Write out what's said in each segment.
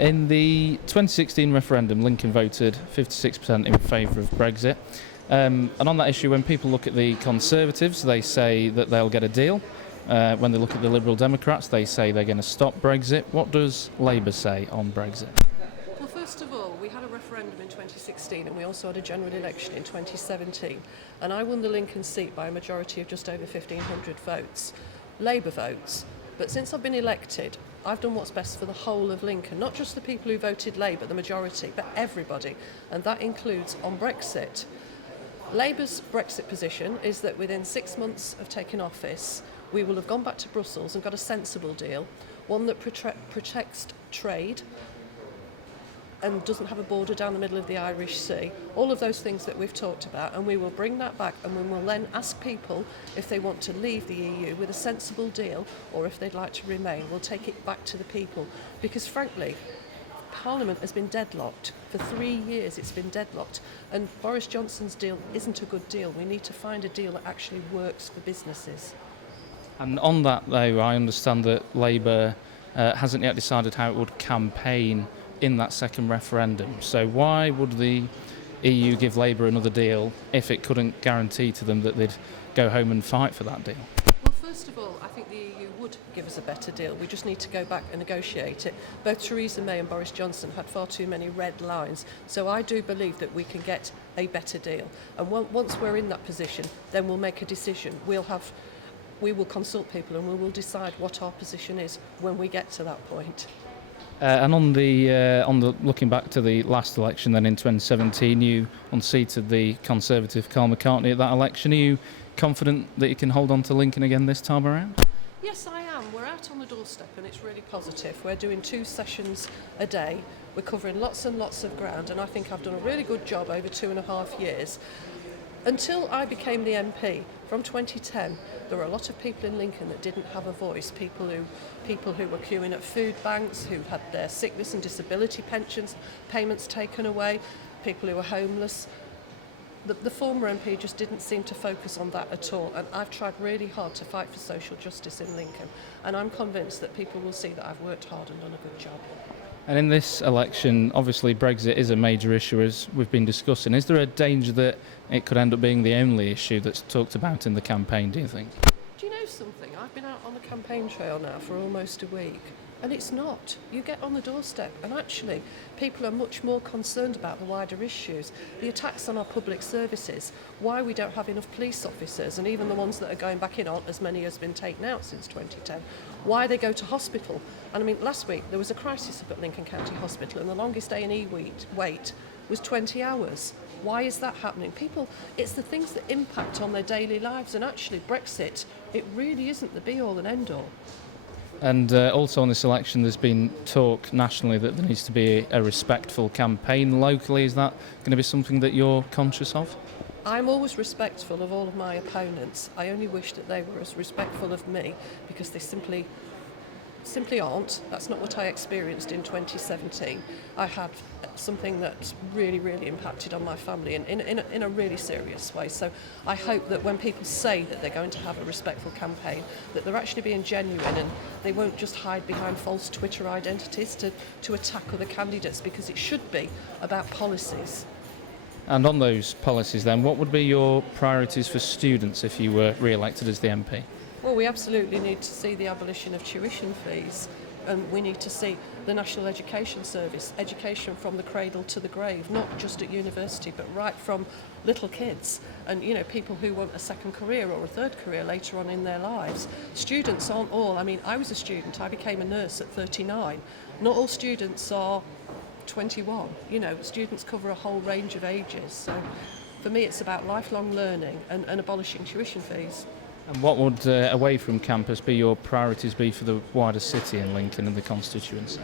In the 2016 referendum, Lincoln voted 56% in favour of Brexit. And on that issue, when people look at the Conservatives, they say that they'll get a deal. When they look at the Liberal Democrats, they say they're going to stop Brexit. What does Labour say on Brexit? Well, first of all, we had a referendum in 2016 and we also had a general election in 2017. And I won the Lincoln seat by a majority of just over 1,500 votes, Labour votes. But since I've been elected, I've done what's best for the whole of Lincoln, not just the people who voted Labour, the majority, but everybody. And that includes on Brexit. Labour's Brexit position is that within 6 months of taking office, we will have gone back to Brussels and got a sensible deal, one that protects trade and doesn't have a border down the middle of the Irish Sea, all of those things that we've talked about, and we will bring that back and we will then ask people if they want to leave the EU with a sensible deal or if they'd like to remain. We'll take it back to the people because frankly, Parliament has been deadlocked. For 3 years it's been deadlocked and Boris Johnson's deal isn't a good deal. We need to find a deal that actually works for businesses. And on that though, I understand that Labour hasn't yet decided how it would campaign in that second referendum. So why would the EU give Labour another deal if it couldn't guarantee to them that they'd go home and fight for that deal? Well, first of all, I think the EU would give us a better deal. We just need to go back and negotiate it. Both Theresa May and Boris Johnson had far too many red lines. So I do believe that we can get a better deal. And once we're in that position, then we'll make a decision. We will consult people and we will decide what our position is when we get to that point. And on the looking back to the last election, then in 2017, you unseated the Conservative Carl McCartney at that election. Are you confident that you can hold on to Lincoln again this time around? Yes, I am. We're out on the doorstep and it's really positive. We're doing 2 sessions a day. We're covering lots and lots of ground and I think I've done a really good job over 2.5 years. Until I became the MP from 2010, there were a lot of people in Lincoln that didn't have a voice, people who were queuing at food banks, who had their sickness and disability pensions payments taken away, people who were homeless. The former MP just didn't seem to focus on that at all, and I've tried really hard to fight for social justice in Lincoln, and I'm convinced that people will see that I've worked hard and done a good job. And in this election, obviously Brexit is a major issue, as we've been discussing. Is there a danger that it could end up being the only issue that's talked about in the campaign, do you think? Do you know something? I've been out on the campaign trail now for almost a week, and it's not. You get on the doorstep, and actually, people are much more concerned about the wider issues. The attacks on our public services, why we don't have enough police officers, and even the ones that are going back in aren't as many as been taken out since 2010. Why they go to hospital. And I mean, last week there was a crisis up at Lincoln County Hospital, and the longest A&E wait was 20 hours. Why is that happening? People, it's the things that impact on their daily lives, and actually Brexit, it really isn't the be-all and end-all. And also on this election, there's been talk nationally that there needs to be a respectful campaign locally. Is that going to be something that you're conscious of? I'm always respectful of all of my opponents. I only wish that they were as respectful of me because they simply aren't. That's not what I experienced in 2017. I had something that really impacted on my family in a really serious way. So I hope that when people say that they're going to have a respectful campaign, that they're actually being genuine and they won't just hide behind false Twitter identities to attack other candidates, because it should be about policies. And on those policies then, what would be your priorities for students if you were re-elected as the MP? Well, we absolutely need to see the abolition of tuition fees, and we need to see the National Education Service, education from the cradle to the grave, not just at university, but right from little kids and, you know, people who want a second career or a third career later on in their lives. Students aren't all, I mean, I was a student, I became a nurse at 39. Not all students are 21. You know, students cover a whole range of ages. So for me, it's about lifelong learning and abolishing tuition fees. And what would, away from campus, be your priorities be for the wider city in Lincoln and the constituency?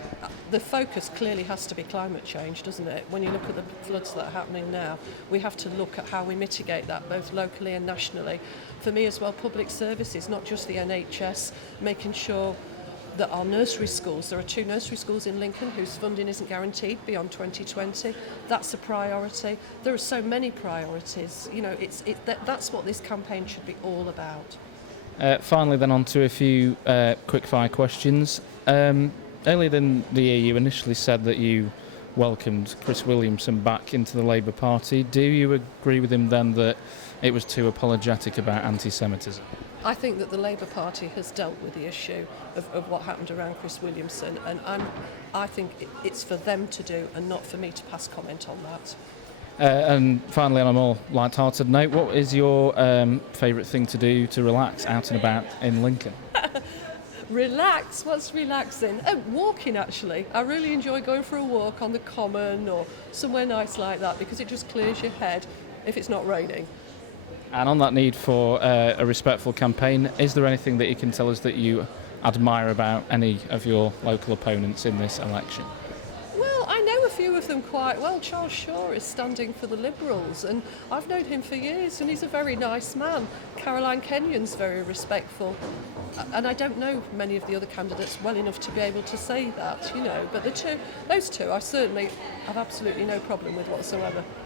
The focus clearly has to be climate change, doesn't it? When you look at the floods that are happening now, we have to look at how we mitigate that both locally and nationally. For me as well, public services, not just the NHS, making sure that our nursery schools, there are 2 nursery schools in Lincoln whose funding isn't guaranteed beyond 2020. That's a priority. There are so many priorities. You know, that's what this campaign should be all about. Finally then on to a few quick fire questions. earlier in the year, you initially said that you welcomed Chris Williamson back into the Labour Party. Do you agree with him then that it was too apologetic about anti-Semitism? I think that the Labour Party has dealt with the issue of what happened around Chris Williamson, and I think it's for them to do and not for me to pass comment on that. And finally, on a more light-hearted note, what is your favourite thing to do to relax out and about in Lincoln? Relax? What's relaxing? Oh, walking actually. I really enjoy going for a walk on the common or somewhere nice like that because it just clears your head if it's not raining. And on that need for a respectful campaign, is there anything that you can tell us that you admire about any of your local opponents in this election? Well, I know a few of them quite well. Charles Shaw is standing for the Liberals, and I've known him for years, and he's a very nice man. Caroline Kenyon's very respectful, and I don't know many of the other candidates well enough to be able to say that, but those two, I certainly have absolutely no problem with whatsoever.